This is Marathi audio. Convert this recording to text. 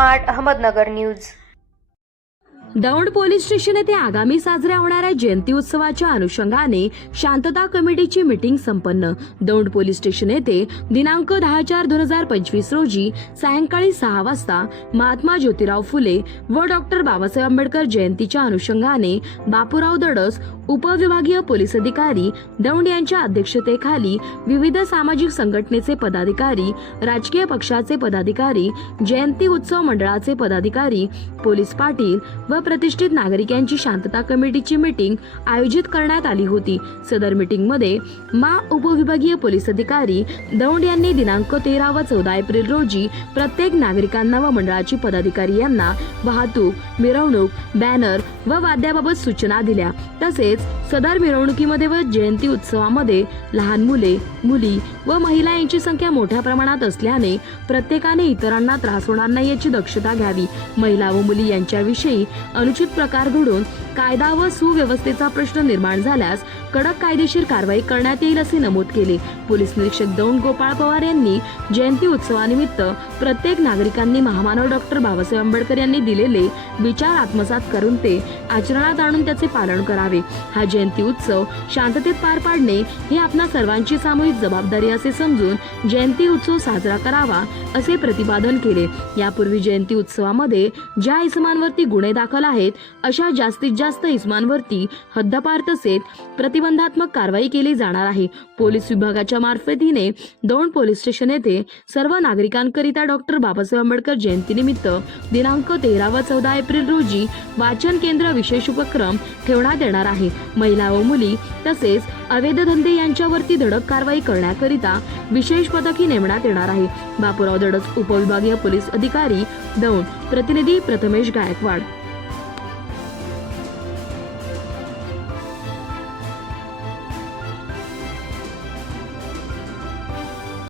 Smart Ahmednagar news. Daund police station येथे आगामी साजऱ्या होणाऱ्या जयंती उत्सवाच्या अनुषंगाने शांतता कमिटीची मीटिंग संपन्न। दौंड पोलीस स्टेशन येथे दिनांक 10/4/2025 रोजी सायंकाळी 6 वाजता महात्मा ज्योतिराव फुले व डॉक्टर बाबासाहेब आंबेडकर जयंतीच्या अनुषंगाने बापूराव दडस उपविभागीय पोलीस अधिकारी दौंड यांच्या अध्यक्षतेखाली विविध सामाजिक संघटनेचे पदाधिकारी, राजकीय पक्षाचे पदाधिकारी, जयंती उत्सव मंडळाचे पदाधिकारी, पोलीस पाटील व प्रतिष्ठित नागरिकांची शांतता कमिटीची मीटिंग आयोजित करण्यात आली होती। सदर मीटिंग मध्ये उपविभागीय पोलीस अधिकारी दौंड यांनी दिनांक 13 व 14 एप्रिल रोजी प्रत्येक नागरिकांना व मंडळाची पदाधिकारी यांना वाहतूक, मिरवणूक, बॅनर व वाद्याबाबत सूचना दिल्या। तसेच सदर मिरवणुकीमध्ये व जयंती उत्सवामध्ये लहान मुले, मुली व महिला यांची संख्या मोठ्या प्रमाणात असल्याने प्रत्येकाने इतरांना त्रास होणार नाही याची दक्षता घ्यावी। महिला व मुली यांच्याविषयी अनुचित प्रकार घडून कायदा व सुव्यवस्थेचा प्रश्न निर्माण झाल्यास कडक कायदेशीर कारवाई करण्यात येईल असे नमूद केले। पोलीस निरीक्षक दौंड गोपाळ पवार यांनी जयंती उत्सवानिमित्त प्रत्येक नागरिकांनी महामानव डॉक्टर बाबासाहेब आंबेडकर यांनी दिलेले विचार आत्मसात करून ते आचरणात आणून त्याचे पालन करावे। हा जयंती उत्सव शांततेत पार पाडणे ही आपणा सर्वांची सामूहिक जबाबदारी असे समजून जयंती उत्सव साजरा करावा असे प्रतिपादन केले। यापूर्वी जयंती उत्सवामध्ये ज्या इसमांवरती गुन्हे दाखल आहेत अशा जास्तीत जास्त इसमांवरती हद्दपार तसेच प्रतिबंधात्मक कारवाई केली जाणार आहे। पोलीस विभागाच्या मार्फतीने दौंड पोलीस स्टेशन येथे सर्व नागरिकांकरिता डॉक्टर बाबासाहेब आंबेडकर जयंतीनिमित्त दिनांक 13 व 14 एप्रिल रोजी वाचन केंद्र विशेष उपक्रम ठेवण्यात येणार आहे। महिला व मुली तसेच अवैध धंदे यांच्यावरती धडक कारवाई करण्याकरिता विशेष पथकही नेमण्यात येणार आहे। बापूराव दडस उपविभागीय पोलीस अधिकारी दौंड, प्रतिनिधी प्रथमेश गायकवाड।